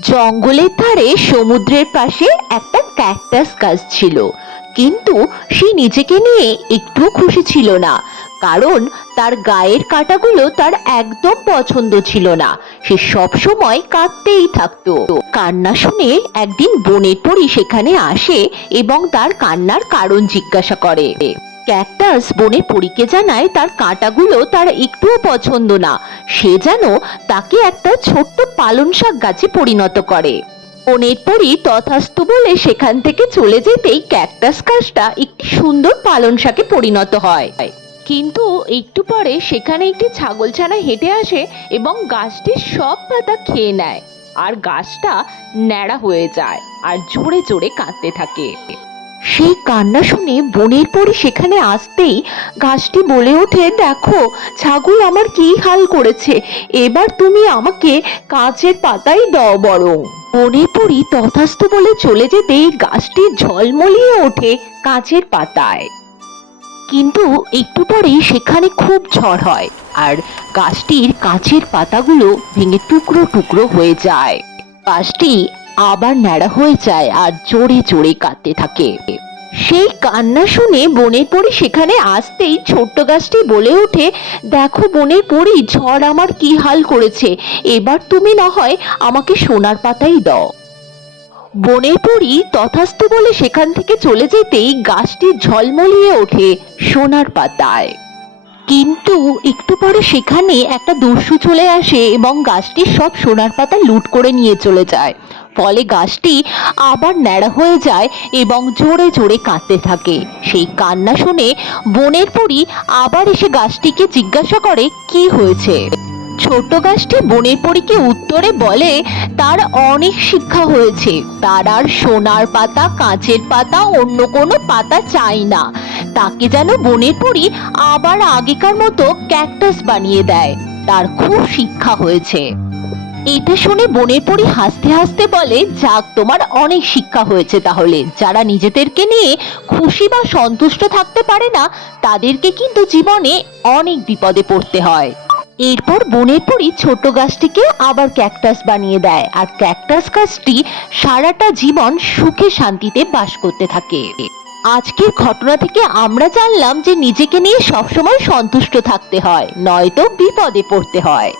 জঙ্গলের ধারে সমুদ্রের পাশে একটা ক্যাকটাস গাছ ছিল, কিন্তু সে নিজেকে নিয়ে একটু খুশি ছিল না। কারণ তার গায়ের কাঁটাগুলো তার একদম পছন্দ ছিল না। সে সব সময় কাঁদতেই থাকতো। কান্না শুনে একদিন বনের পরী সেখানে আসে এবং তার কান্নার কারণ জিজ্ঞাসা করে। ক্যাকটাস বনের পরীকে জানায় তার কাঁটাগুলো তার একটুও পছন্দ না। সে যেন তাকে একটা ছোট্ট পালং শাক গাছে পরিণত করে। বনের পরী তথাস্তু বলে সেখান থেকে চলে যেতেই ক্যাকটাস গাছটা একটি সুন্দর পালং শাকে পরিণত হয়। কিন্তু একটু পরে সেখানে একটি ছাগলছানা হেঁটে আসে এবং গাছটির সব পাতা খেয়ে নেয়। আর গাছটা ন্যাড়া হয়ে যায় আর জোরে জোরে কাঁদতে থাকে। সেই কান্না শুনে বনের পরী সেখানে আসতেই গাছটি বলে ওঠে, দেখো ছাগল আমার কি হাল করেছে, এবার তুমি আমাকে কাঁচের পাতাই দাও বরং। বনের পরী তথাস্তু বলে চলে যেতেই গাছটি ঝলমলিয়ে ওঠে কাঁচের পাতায়। কিন্তু একটু পরেই সেখানে খুব ঝড় হয় আর গাছটির কাঁচের পাতাগুলো ভেঙে টুকরো টুকরো হয়ে যায়। গাছটি আবার ন্যাড়া হয়ে যায় আর জোরে জোরে কাঁদতে থাকে। সেই কান্না শুনে বনের পরী সেখানে আসতেই ছোট্ট গাছটি বলে ওঠে, দেখো বনের পরী, ঝড় আমার কি হাল করেছে, এবার তুমি না হয় আমাকে সোনার পাতাই দাও। বনের পরী তথাস্তু বলে সেখান থেকে চলে যেতেই গাছটি ঝলমলিয়ে ওঠে সোনার পাতায়। কিন্তু একটু পরে সেখানে একটা দস্যু চলে আসে এবং গাছটির সব সোনার পাতা লুট করে নিয়ে চলে যায়। ফলে গাছটি আবার ন্যাড়া হয়ে যায় এবং জোরে জোরে কাঁদতে থাকে। সেই কান্না শুনে বনের পরী আবার এসে গাছটিকে জিজ্ঞাসা করে কি হয়েছে। ছোট গাছটি বনের পরীকে উত্তরে বলে তার অনেক শিক্ষা হয়েছে, তার আর সোনার পাতা, কাঁচের পাতা, অন্য কোনো পাতা চাই না। তাকে যেন বনের পরী আবার আগেকার মতো ক্যাকটাস বানিয়ে দেয়। তার খুব শিক্ষা হয়েছে। এটা শুনে বনের পরী হাসতে হাসতে বলে, যাক, তোমার অনেক শিক্ষা হয়েছে। তাহলে যারা নিজেদেরকে নিয়ে খুশি বা সন্তুষ্ট থাকতে পারে না, তাদেরকে কিন্তু জীবনে অনেক বিপদে পড়তে হয়। এরপর বনের পরী ছোট গাছটিকে আবার ক্যাকটাস বানিয়ে দেয় আর ক্যাকটাস গাছটি সারাটা জীবন সুখে শান্তিতে বাস করতে থাকে। আজকের ঘটনা থেকে আমরা জানলাম যে নিজেকে নিয়ে সবসময় সন্তুষ্ট থাকতে হয়, নয়তো বিপদে পড়তে হয়।